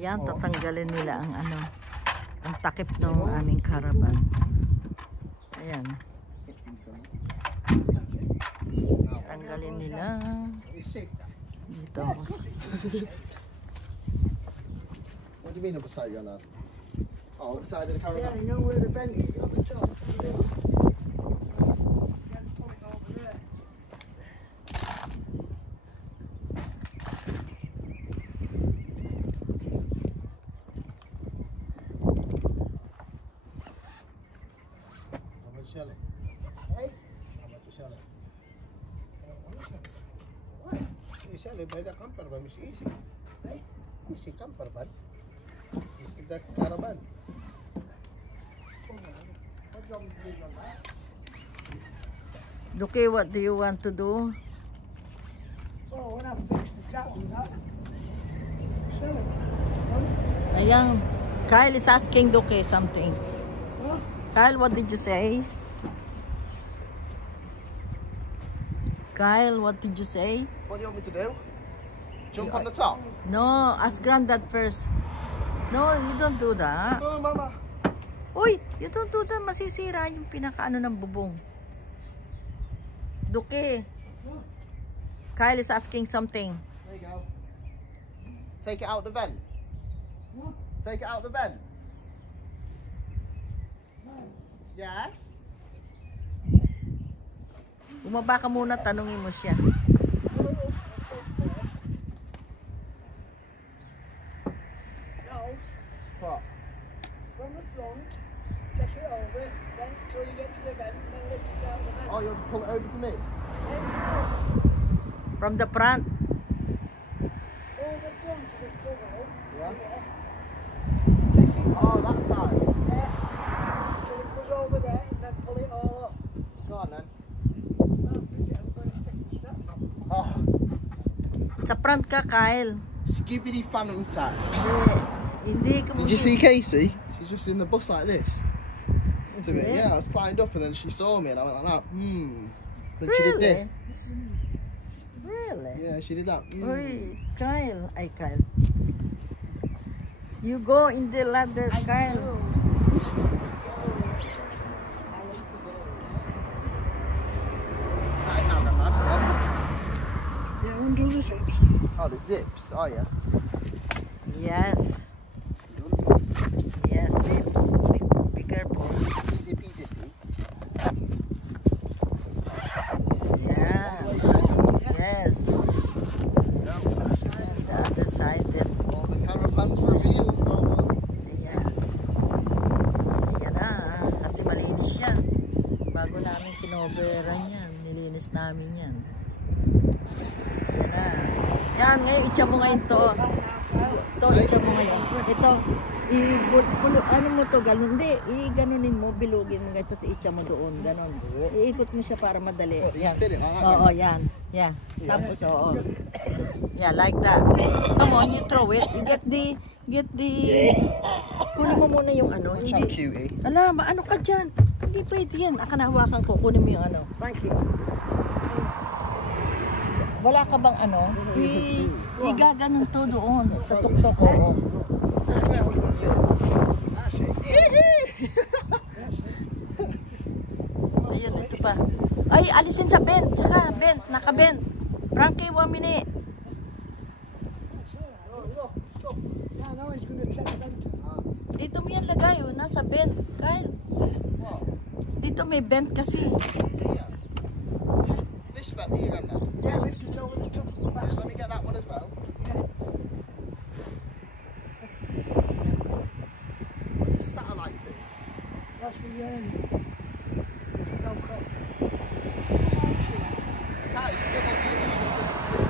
Yan, tatanggalin nila ang ano, ang takip ng aming caravan. Ayan. Tanggalin nila. Dito ako sa... What do you mean on the side of that? Oh, on the side of the caravan? Yeah, you know where the bench is on the top? Shelley. Hey? How much is Shelley? Why? Shelley, by the camper van, is easy. Hey? Easy camper van. Is the caravan. What do you want me to do on that? Okay, what do you want to do? Oh, when I fix the tap with that. Sell it. Ayan. Kyle is asking Duque something. What? Kyle, what did you say? Kyle, what did you say? What do you want me to do? Jump on the top? No, ask Granddad first. No, you don't do that. No, Mama. Uy, you don't do that. Masisira yung pinakaano ng bubong. Duque. Kyle is asking something. There you go. Take it out the vent. What? Take it out the vent. Yes? Bumaba ka muna, tanungin mo siya. No. What? From the front, take it over, then till you get to the vent, then lift it out the vent. Oh, you want to pull it over to me? From the front. All the front of the cover. Yeah. Yeah. Take it Oh, that side. there, till it goes over there, and then pull it all up. Go on then. Well, I'm going to stick the strap on. Oh, Sa front ka, Kyle. Skibidi Phantom Sacks. Hindi ka Did you see Casey? She's just in the bus like this. Isn't it? it? Yeah, I was climbed up and then she saw me and I went like that. Then she did Really? this. Really? Yeah, she did that. Uy, Kyle. Ay, Kyle. You go in the ladder, Kyle. I can't remember. Yeah, undo the zips. Oh, the zips. Oh, yeah. Yes. Yes, see? Be careful. Easy peasy. Yeah. Yes. And the other side then. All the caravans revealed. Ayan. Ayan na. Kasi malinis yan. Bago namin kinoberan yan. Nilinis namin yan. Ayan na. Yan. Ngayon, itcha mo ngayon to. Ito, itcha mo ngayon. Ito. Ano mo to? Hindi. Ganunin mo. Bilugin mo. Tapos itcha mo doon. Ganon. Iikot mo siya para madali. What, do you Yan. spin it like that? Oo, yan. Yeah. Tapos, oo. Yeah, like that. Come on, you throw it. You get the... Kunin mo muna yung ano. Watch out, Hindi. cutie. Ala, ano ka dyan? Hindi pwede yan. Aka nahawakan ko. Kunin mo yung ano. Thank you. Wala ka bang ano? Igaganon to doon. Sa tuktok ko. Oh. That's it. Ayun, ito pa. Ay, alisin sa bent. Tsaka, bent. Naka-bent. Frankie, 1 minute. Yeah, now he's going to take the vent out. Dito mo yan lagay. Oh. Nasa bent. Kyle. What? Dito may bent kasi. Here. This vent here, and then. Yeah, lift it over the top of the back. Let me get that one as well. What's the satellite thing? That's the no cut. That is still on the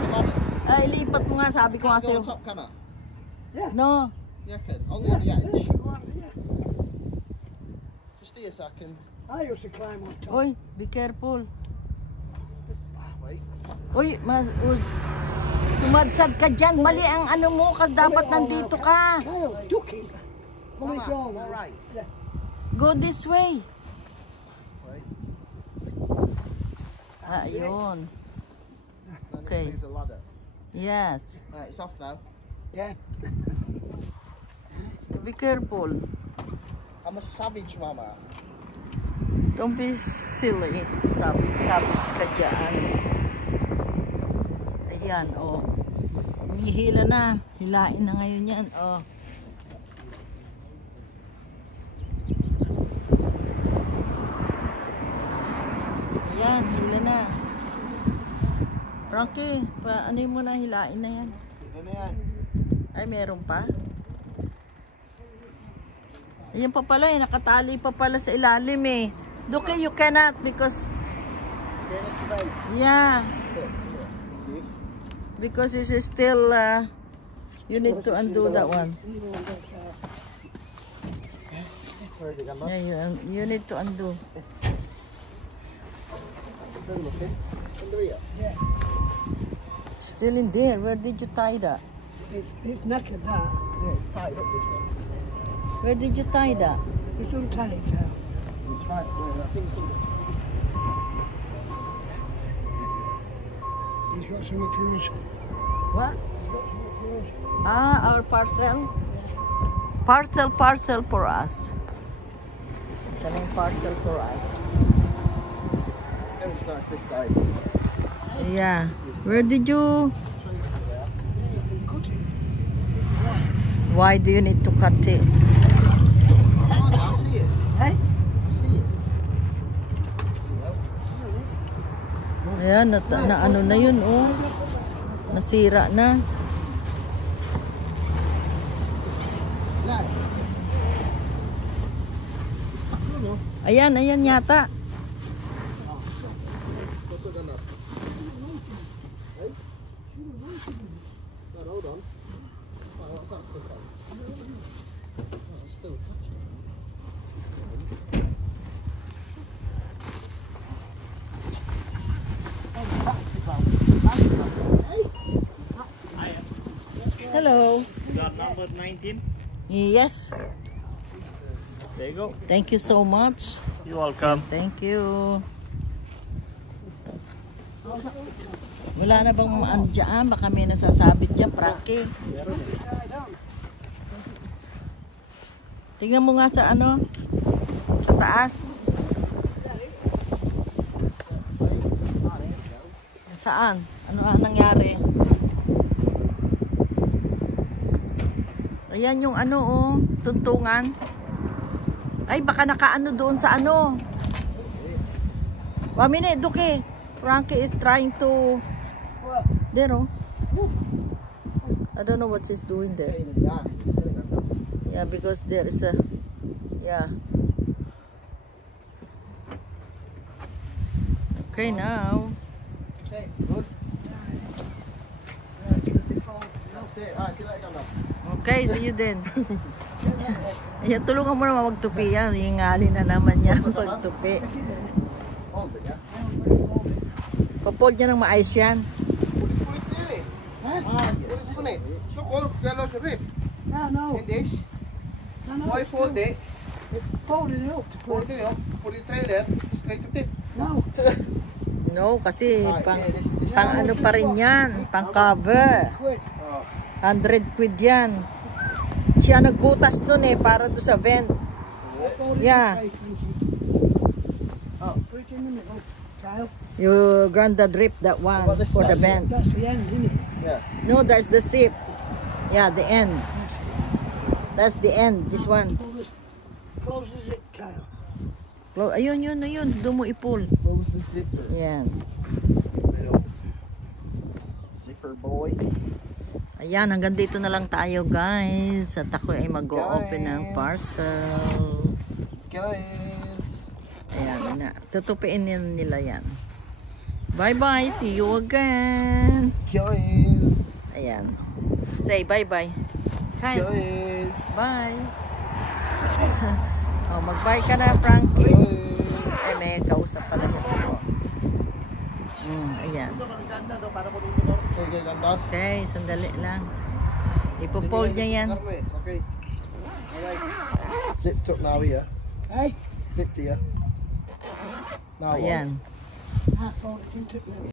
kilometre. Ay, lipat mo nga. Sabi ko nga Can't go sa'yo. on top, can I? Yeah. No. You reckon? Only on the edge. If you want, yeah. Just here so I can... I used to climb on top. Oy, be careful. Wait. Uy, sumadsad ka dyan. Mali ang ano mo. Dapat nandito ka. Kyle, ducky. Pull it Mama, all all right. Yeah. Go this way. Wait. Ah, ayun. I need Okay. to move the ladder. Yes. Right, it's off now. Yeah. careful. I'm a savage, mama. Don't be silly. Sabit ka dyan. Ayan, oh. Hihila na. Hilain na ngayon yan, oh. Ayan, hila na. Frankie, ano mo na, hilain na yan. Ano na yan? Ay, meron pa? Ayan pa pala, nakatali pa pala sa ilalim eh. Duke, you cannot because... Yeah. Because this is still... you need to undo that one. Yeah, you need to undo. Still in there. Where did you tie that? It's knackered, that. Yeah, tied up with it. Where did you tie that? It's untied, Cal. It's right there. I think it's He's got something for us. What? Ah, our parcel? Parcel for us. It's a parcel for us. It's nice this side. Yeah. Where did you... Why do you need to cut it? I see it. Hey? I see it. Ayan, na ano na yun, oh. Nasira na. Ayan, ayan yata. Hold on. Oh, that's still fine. Oh, it's still touching. Hello. Got number 19. Yes. There you go. Thank you so much. You're welcome. Thank you. Wala na bang ano dyan? Baka may nasasabit dyan, Frankie. Tingnan mo nga sa ano, sa taas. Saan? Ano ang nangyari? Ayan yung ano, oh, tuntungan. Ay, baka nakaano doon sa ano. 1 minute, Duke. Frankie is trying to... There, oh. I don't know what she's doing there. Yeah, because there is a... Yeah. Okay, now. Okay, good. That's it. Alright, see you later, now. Okay, see you then. Ayan, tulungan mo naman magtupi yan. Hingali na naman yan pagtupi. Hold it, yeah? Papold niya ng maayos yan. Ah, yes. No, no. Why fold it? Folded it up to put Fold it up, put it there, straight to tip. No. No, kasi Right, pang, yeah, this is the pang ano pa rin yan. Pang cover. Quid. Oh, 100 quid yan. Siya nagbutas nun eh, para do sa vent. Fold it Yeah. this way, Pinky. oh. Put it in the middle, Kyle. Your granddad ripped that one What about this for the side? vent. That's the end, isn't it? Yeah. No, that's the zip. Yeah, the end. That's the end. This one. Closes it, Kyle. Ayun, yun, ayun. Doon mo i-pull. Close the zipper. Yan. Zipper boy. Ayan, hanggang dito na lang tayo, guys. At ako ay mag-o-open ng parcel. Guys. Ayan na. Tutupiin nila yan. Bye-bye. See you again. Guys. Ayan. Say bye-bye. Kyle. Guys. Bye. Oh, mag-bye ka na, Frankie. Guys. Ay, may kausap pala niya sa ko. Ayan. Okay, ganda. Okay, sandali lang. Ipo-fold niya yan. Okay. Alright. Zipped up now here. Hey? Zipped here. Now what? Ayan. I folded it into it.